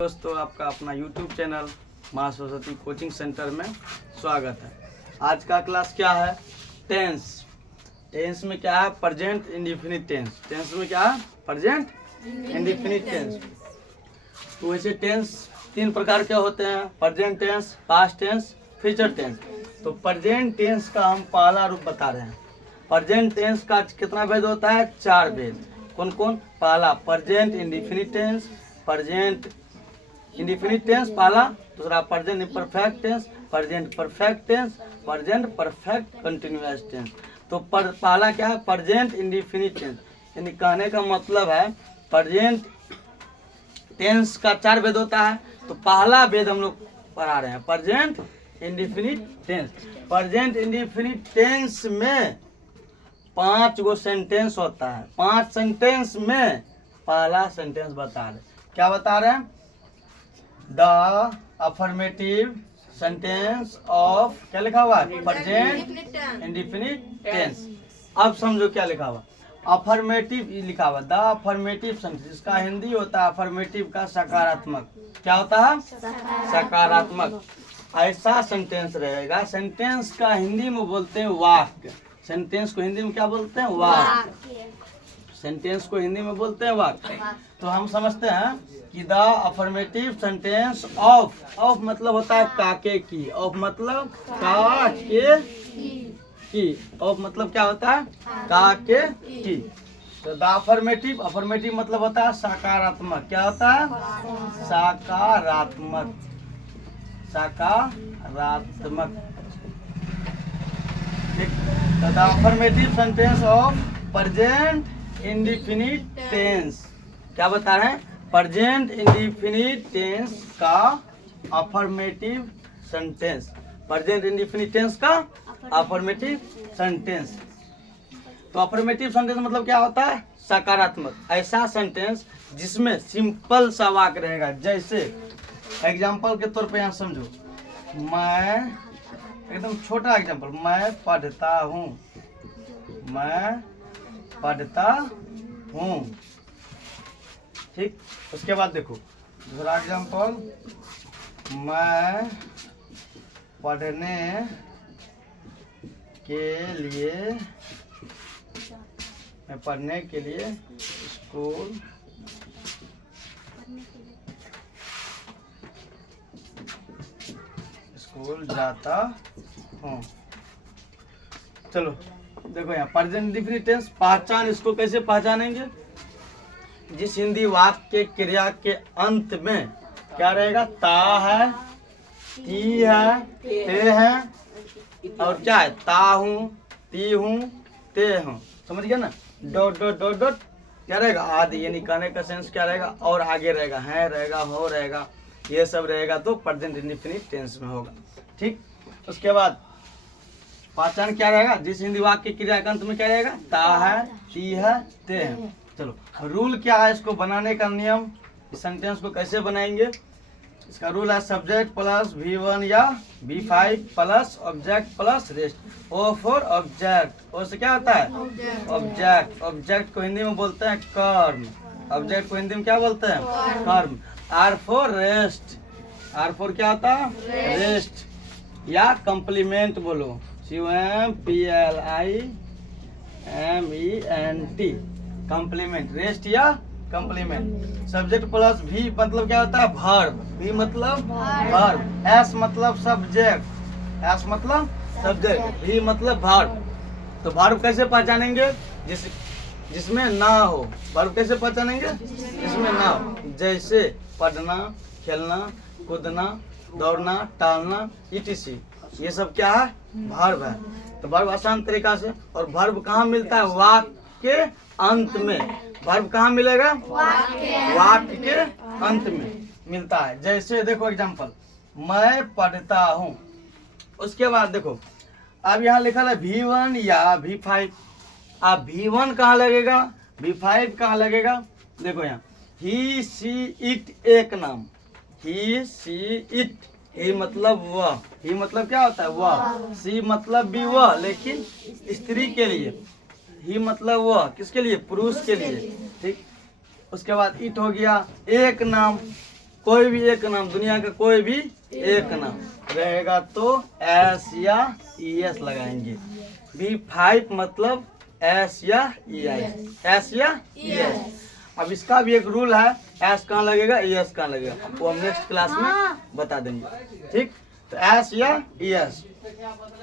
दोस्तों, आपका अपना YouTube चैनल माँ सरस्वती कोचिंग सेंटर में स्वागत है। आज का क्लास क्या है? टेंस। टेंस में क्या है? Present indefinite tense. टेंस में क्या है? Present indefinite tense. तो वैसे टेंस तीन प्रकार के होते हैं: present tense, past tense, future tense. तो प्रेजेंट टेंस का हम पहला रूप बता रहे हैं। प्रेजेंट टेंस का कितना भेद होता है? 4 भेद। कौन कौन? पहला present indefinite tense, present indefinite tense पहला, दूसरा present imperfect tense, present perfect tense, present perfect continuous tense. तो पहला क्या है? Present indefinite tense. यानी कहने का मतलब है प्रेजेंट टेंस का 4 भेद होता है। तो पहला भेद हम लोग पढ़ा रहे हैं, present indefinite tense. Present indefinite tense में 5 गो सेंटेंस होता है। 5 सेंटेंस में पहला सेंटेंस बता रहे, क्या बता रहे हैं? द अफर्मेटिव सेंटेंस ऑफ, क्या लिखा हुआ है? Present indefinite tense. अब समझो क्या लिखा हुआ। अफर्मेटिव लिखा हुआ, द अफर्मेटिव सेंटेंस। इसका हिंदी होता है अफर्मेटिव का सकारात्मक। क्या होता है? सकारात्मक। ऐसा सेंटेंस रहेगा। सेंटेंस का हिंदी में बोलते हैं वाक्य। सेंटेंस को हिंदी में क्या बोलते हैं? वाक्य। सेंटेंस को हिंदी में बोलते हैं वाक्य। तो हम समझते हैं कि द अफर्मेटिव सेंटेंस ऑफ मतलब होता है काके की। ऑफ मतलब काके की। ऑफ मतलब क्या होता है? काके की। तो द अफर्मेटिव मतलब होता है सकारात्मक। क्या होता है? सकारात्मक। सकारात्मक। तो the affirmative sentence of present indefinite tense. क्या बता रहे हैं? प्रेजेंट इंडेफिनिट टेंस का affirmative sentence. Present indefinite tense का अफर्मेटिव सेंटेंस। तो अफर्मेटिव सेंटेंस मतलब क्या होता है? सकारात्मक। ऐसा सेंटेंस जिसमें सिंपल सा वाक्य रहेगा। जैसे एग्जांपल के तौर पे यहाँ समझो, मैं, एकदम छोटा एग्जांपल, मैं पढ़ता हूँ। मैं पढ़ता हूँ। ठीक। उसके बाद देखो दूसरा एग्जांपल, मैं पढ़ने के लिए, मैं पढ़ने के लिए स्कूल जाता हूँ। चलो देखो यहाँ प्रेजेंट इंडेफिनिट टेंस पहचान। इसको कैसे पहचानेंगे? जिस हिंदी वाक्य के क्रिया के अंत में क्या रहेगा? ता है, ती है, ते है, और क्या है? ता हूँ, ती हूँ, ते हूँ। समझ गया ना? डॉट डॉट डॉट डॉट क्या रहेगा? आदि। यानी कहने का सेंस क्या रहेगा? और आगे रहेगा, है रहेगा, हो रहेगा, ये सब रहेगा तो प्रेजेंट इंडेफिनिट टेंस में होगा। ठीक। उसके बाद पहचान क्या रहेगा? जिस हिंदी वाक्य के क्रिया के अंत में क्या रहेगा? ता है, ती है, ते है। चलो रूल क्या है इसको बनाने का नियम? इस सेंटेंस को कैसे बनाएंगे? इसका रूल है सब्जेक्ट प्लस V1 या V5 plus object plus rest. O for object. O से क्या होता है? ऑब्जेक्ट। ऑब्जेक्ट को हिंदी में बोलते हैं कर्म। ऑब्जेक्ट को हिंदी में क्या बोलते हैं? कर्म। R for rest. R for क्या होता है? रेस्ट या कंप्लीमेंट बोलो। COMPLIMENT। कंप्लीमेंट, रेस्ट या कंप्लीमेंट। सब्जेक्ट प्लस V मतलब क्या होता है? वर्ब। V मतलब वर्ब। S मतलब सब्जेक्ट। S मतलब सब्जेक्ट। V मतलब वर्ब। तो वर्ब कैसे पहचानेंगे? जिसमें ना हो। वर्ब कैसे पहचानेंगे? जिसमें ना हो। जैसे पढ़ना, खेलना, कूदना, दौड़ना, टहलना, etc। ये सब क्या है? वर्ब है। तो वर्ब आसान तरीका से। और वर्ब कहाँ मिलता है? वाक्य के अंत में। वर्ब कहाँ मिलेगा? वाक्य के अंत में मिलता है। जैसे देखो एग्जांपल, मैं पढ़ता हूँ। उसके बाद देखो अब यहाँ लिखा है V1 या V5। अब V1 कहाँ लगेगा? V5 कहाँ लगेगा? देखो यहाँ ही, सी, इट एक नाम। ही, सी, इट। ही मतलब वह। ही मतलब क्या होता है? वह। सी मतलब भी वह, लेकिन स्त्री के लिए। ही मतलब वह, किसके लिए? पुरुष के लिए। ठीक। उसके बाद इट हो गया एक नाम। कोई भी एक नाम, दुनिया का कोई भी एक नाम रहेगा तो एस या ई एस लगाएंगे। V5 मतलब एस या ई एस, एस या ई एस। अब इसका भी एक रूल है, एस कहाँ लगेगा ई एस कहाँ लगेगा, वो हम नेक्स्ट क्लास में बता देंगे। ठीक, तो एस या E S.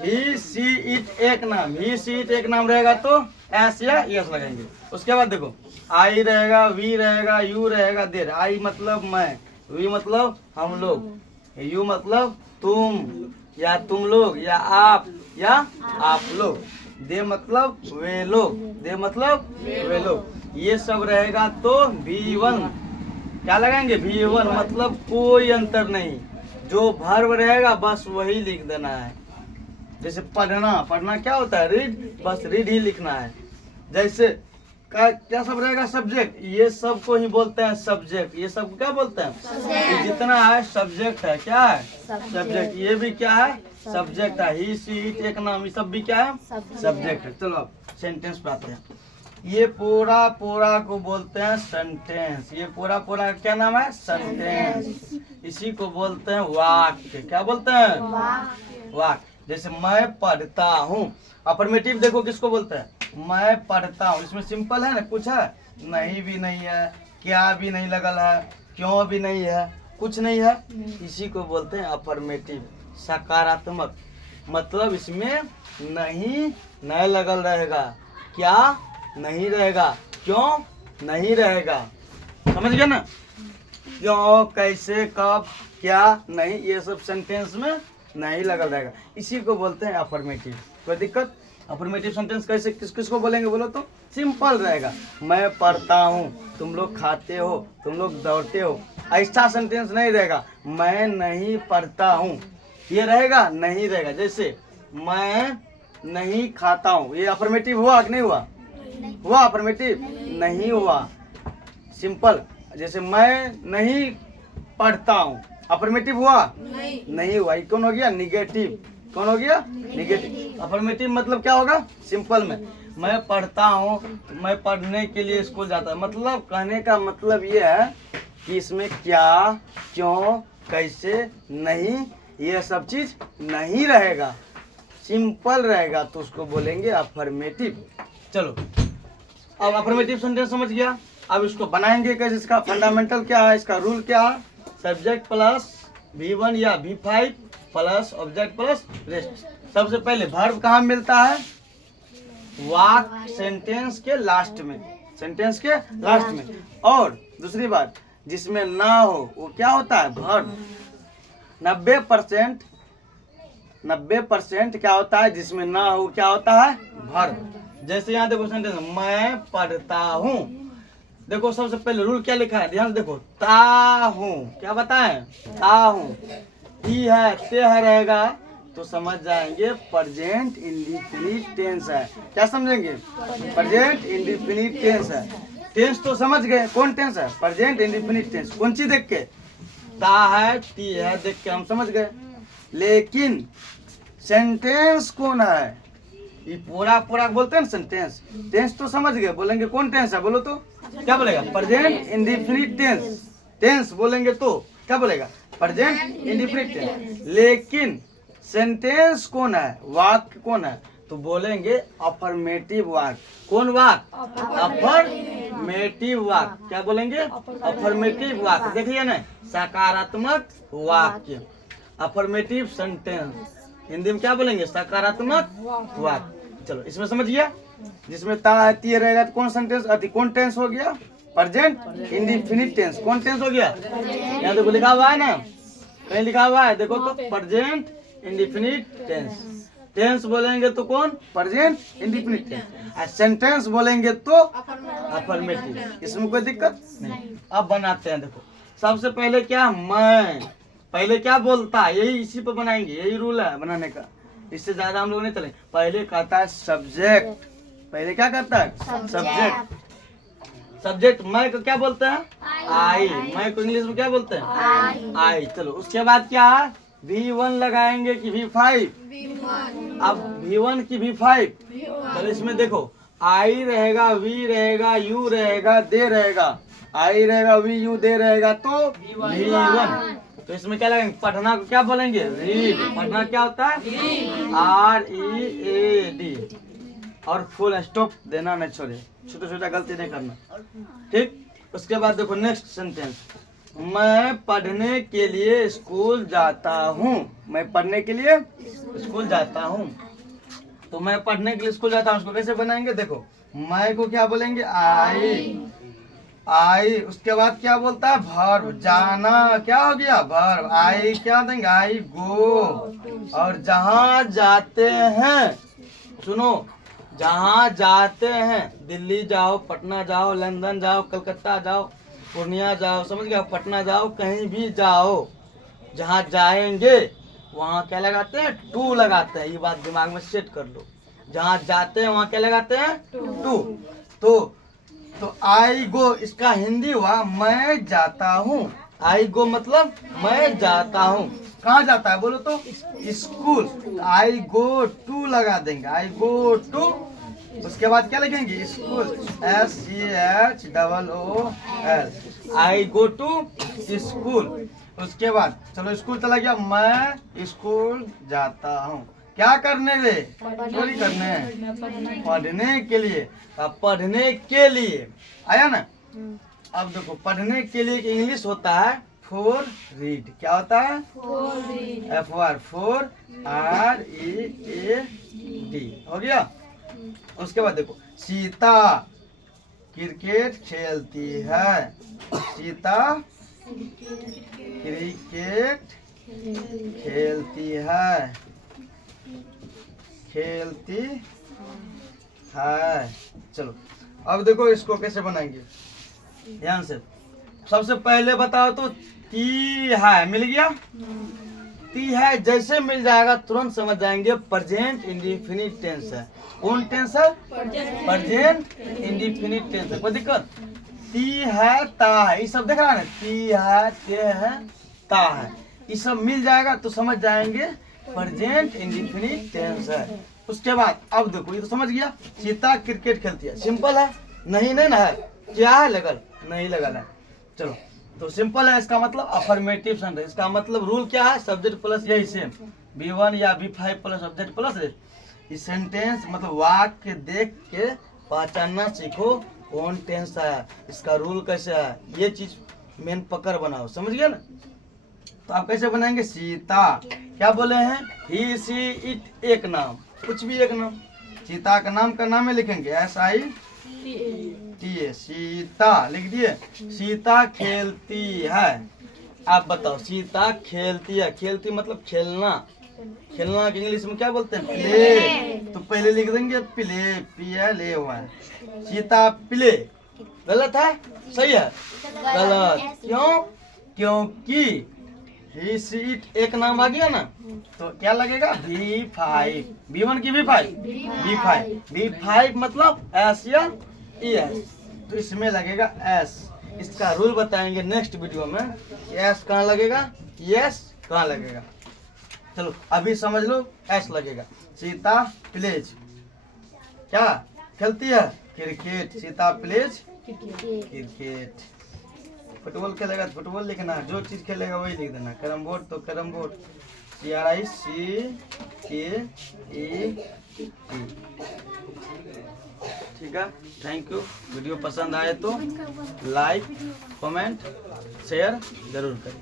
He see it एक नाम, ही सी इट एक नाम रहेगा तो एस या ई एस लगाएंगे। उसके बाद देखो आई रहेगा, वी रहेगा, यू रहेगा, देर। आई मतलब मैं, वी मतलब हम लोग, यू मतलब तुम या तुम लोग या आप लोग, दे मतलब वे लोग, दे मतलब वे लोग। ये सब रहेगा तो V1 क्या लगाएंगे, V1 मतलब कोई अंतर नहीं, जो वर्ब रहेगा बस वही लिख देना है। जैसे पढ़ना, पढ़ना क्या होता है, रीड, बस रीड ही लिखना है। जैसे क्या सब रहेगा, सब्जेक्ट, ये सब को ही बोलते हैं सब्जेक्ट। ये सब क्या बोलते हैं, ये जितना है सब्जेक्ट है, क्या है सब्जेक्ट। ये भी क्या है सब्जेक्ट है, ही सी इट एक नाम, ये सब भी क्या है सब्जेक्ट है। चलो अब सेंटेंस पे आते हैं। ये पूरा पूरा को बोलते हैं सेंटेंस। ये पूरा पूरा क्या नाम है, सेंटेंस। इसी को बोलते हैं वाक्य। क्या बोलते हैं, वाक्य। जैसे मैं पढ़ता हूँ, अफर्मेटिव देखो किसको बोलते हैं, मैं पढ़ता हूँ। इसमें सिंपल है ना, कुछ है नहीं भी नहीं है, क्या भी नहीं लगल है, क्यों भी नहीं है, कुछ नहीं है, इसी को बोलते हैं अफर्मेटिव, सकारात्मक। मतलब इसमें नहीं लगल रहेगा, क्या नहीं रहेगा, क्यों नहीं रहेगा, समझ गए ना। क्यों, कैसे, कब, क्या, नहीं, ये सब सेंटेंस में नहीं लगल रहेगा, इसी को बोलते हैं अफर्मेटिव। कोई दिक्कत, अफर्मेटिव सेंटेंस कैसे किसको बोलेंगे बोलो तो, सिंपल रहेगा। मैं पढ़ता हूँ, तुम लोग खाते हो, तुम लोग दौड़ते हो, ऐसा सेंटेंस नहीं रहेगा। मैं नहीं पढ़ता हूँ, ये रहेगा नहीं रहेगा। जैसे मैं नहीं खाता हूँ, ये अफर्मेटिव हुआ कि नहीं हुआ, हुआ अफर्मेटिव, नहीं हुआ, सिंपल। जैसे मैं नहीं पढ़ता हूँ, अफर्मेटिव हुआ नहीं हुआ, ये कौन हो गया निगेटिव, कौन हो गया निगेटिव। अफर्मेटिव मतलब क्या होगा, सिंपल में मैं पढ़ता हूँ, मैं पढ़ने के लिए स्कूल जाता हूँ। मतलब कहने का मतलब ये है कि इसमें क्या, क्यों, कैसे, नहीं, ये सब चीज नहीं रहेगा, सिंपल रहेगा, तो उसको बोलेंगे अफर्मेटिव। चलो अब अफर्मेटिव सेंटेंस समझ गया, अब इसको बनाएंगे कैसे, इसका फंडामेंटल क्या है, इसका रूल क्या है, सब्जेक्ट प्लस V1 या V5 plus object plus rest. सबसे पहले वर्ब कहाँ मिलता है, वाक्य सेंटेंस के लास्ट में, सेंटेंस के लास्ट में। और दूसरी बात, जिसमें ना हो वो क्या होता है, वर्ब। 90% क्या होता है, जिसमें ना हो क्या होता है, वर्ब। जैसे यहाँ देखो सेंटेंस, मैं पढ़ता हूँ, देखो सबसे पहले रूल क्या लिखा है, ध्यान से देखो, ता हूँ, क्या बताएं, ता हूँ, ई है, ते है रहेगा तो समझ जाएंगे प्रेजेंट इंडेफिनिट टेंस है। क्या समझेंगे, प्रेजेंट इंडेफिनिट टेंस है। टेंस तो समझ गए, कौन टेंस है, प्रेजेंट इंडेफिनिट टेंस। कौन चीज देख के, ता है, ती है देख के हम समझ गए। लेकिन सेंटेंस कौन है, ये पूरा पूरा बोलते हैं ना सेंटेंस। टेंस तो समझ गए, बोलेंगे कौन टेंस है, बोलो तो क्या बोलेगा, प्रेजेंट इंडेफिनिट टेंस। टेंस बोलेंगे तो क्या बोलेगा, प्रेजेंट इंडेफिनिट टेंस। लेकिन सेंटेंस कौन है, वाक्य कौन है, तो बोलेंगे अफर्मेटिव वाक्य। कौन वाक्य, अफर्मेटिव वाक्य। क्या बोलेंगे, अफर्मेटिव वाक्य। देखिए ना, सकारात्मक वाक्य, अफर्मेटिव सेंटेंस। हिंदी में क्या बोलेंगे, सकारात्मक वाक्य। चलो इसमें समझ गया, जिसमें ता है, ती रहेगा तो कौन सेंटेंस, कौन टेंस हो गया, प्रेजेंट इंडेफिनिट टेंस। कौन टेंस हो गया, यहाँ देखो लिखा हुआ है ना, कहीं लिखा हुआ है देखो तो, प्रेजेंट इंडेफिनिट टेंस। टेंस बोलेंगे तो कौन, प्रेजेंट इंडेफिनिट टेंस। सेंटेंस बोलेंगे तो अफर्मेटिव। इसमें कोई दिक्कत नहीं। अब बनाते हैं, देखो सबसे पहले क्या, मैं पहले क्या बोलता है, यही इसी पर बनाएंगे, यही रूल है बनाने का, इससे ज्यादा हम लोग नहीं चलेंगे। पहले कहता है सब्जेक्ट, पहले क्या कहता है, सब्जेक्ट। सब्जेक्ट मैं को क्या बोलते हैं, आई। मैं को इंग्लिश में क्या बोलते हैं, आई। चलो उसके बाद क्या है, V1 लगाएंगे कि V5, अब V1 की V5। चलो इसमें देखो, आई रहेगा, वी रहेगा, यू रहेगा, दे रहेगा, आई रहेगा VU, दे रहेगा तो V1। तो इसमें क्या लगेंगे, पढ़ना को क्या बोलेंगे, रीड। पढ़ना क्या होता है, READ। और फुल स्टॉप देना नहीं छोड़े, छोटा छोटा गलती नहीं करना, ठीक। उसके बाद देखो नेक्स्ट सेंटेंस, मैं पढ़ने के लिए स्कूल जाता हूँ। मैं पढ़ने के लिए स्कूल जाता हूँ। तो मैं पढ़ने के लिए स्कूल जाता हूँ, उसको कैसे बनाएंगे, देखो मैं को क्या बोलेंगे, आई। उसके बाद क्या बोलता है, वर्ब। जाना क्या हो गया, वर्ब। आई क्या देंगे, आई गो। और जहाँ जाते हैं, सुनो, जहाँ जाते हैं, दिल्ली जाओ, पटना जाओ, लंदन जाओ, कलकत्ता जाओ, पूर्णिया जाओ, समझ गया, पटना जाओ, कहीं भी जाओ, जहाँ जाएंगे वहाँ क्या लगाते हैं, टू लगाते हैं। ये बात दिमाग में सेट कर लो, जहाँ जाते हैं वहाँ क्या लगाते हैं, टू। तो आई गो इसका हिंदी हुआ मैं जाता हूँ। आई गो मतलब मैं जाता हूँ। कहाँ जाता है बोलो तो, स्कूल। आई गो टू लगा देंगे, आई गो टू। उसके बाद क्या लगेंगे, school, SCHOOL। I go to school. उसके बाद चलो स्कूल चला गया, मैं स्कूल जाता हूँ। क्या करने रे, चोरी करने, पढ़ने के लिए। अब पढ़ने के लिए आया ना। अब देखो पढ़ने के लिए इंग्लिश होता है फॉर रीड। क्या होता है, फॉर READ। हो गया। उसके बाद देखो सीता क्रिकेट खेलती है। सीता क्रिकेट खेलती है, चलो अब देखो इसको कैसे बनाएंगे, ध्यान से। सबसे पहले बताओ तो ती है, मिल गया। ती है जैसे मिल जाएगा तुरंत समझ जाएंगे प्रेजेंट इंडेफिनिट टेंस है। कौन टेंस है, प्रेजेंट इंडेफिनिट टेंस है। कोई दिक्कत, ती है, ता है, ये सब देख रहा है ना, ती है, ते है, ता है, ये सब मिल जाएगा तो समझ जाएंगे प्रेजेंट इंडेफिनिट टेंस है। उसके बाद अब देखो ये तो समझ गया, सीता क्रिकेट खेलती है, सिंपल है। नहीं ना है, क्या है, लगल, नहीं लगल है। चलो तो सिंपल है, इसका मतलब अफर्मेटिव सेंटेंस। इसका मतलब रूल क्या है, सब्जेक्ट प्लस यही सेम B1 या B5 plus subject plus rest. इस सेंटेंस मतलब वाक्य देख के पहचानना सीखो कौन टेंस है, इसका रूल कैसे है, ये चीज मेन पकड़ बनाओ, समझ गया ना। तो आप कैसे बनाएंगे, सीता क्या बोले हैं, ही सी इट, एक नाम, कुछ भी एक नाम, सीता का नाम में लिखेंगे SITA, सीता लिख दिए। सीता खेलती है, आप बताओ, सीता खेलती है, खेलती मतलब खेलना। खेलना के इंग्लिश में क्या बोलते हैं, प्ले। तो पहले लिख देंगे प्ले, PLAY। सीता प्ले, गलत है, सही है, गलत। क्यों, क्योंकि ही सी इट एक नाम आ गया ना, तो क्या लगेगा, B5। B1 की B5 मतलब S या ES, तो इसमें लगेगा S। इसका रूल बताएंगे नेक्स्ट वीडियो में, S कहाँ लगेगा, ES कहाँ लगेगा। चलो अभी समझ लो, S लगेगा। सीता प्लेज, क्या खेलती है, cricket. Sita pledge cricket. Football खेलेगा तो फुटबॉल लिखना, जो चीज खेलेगा वही लिख देना। कैरम बोर्ड तो कैरम बोर्ड, CRICKET। ठीक है, थैंक यू। वीडियो पसंद आए तो लाइक, कमेंट, शेयर जरूर करें।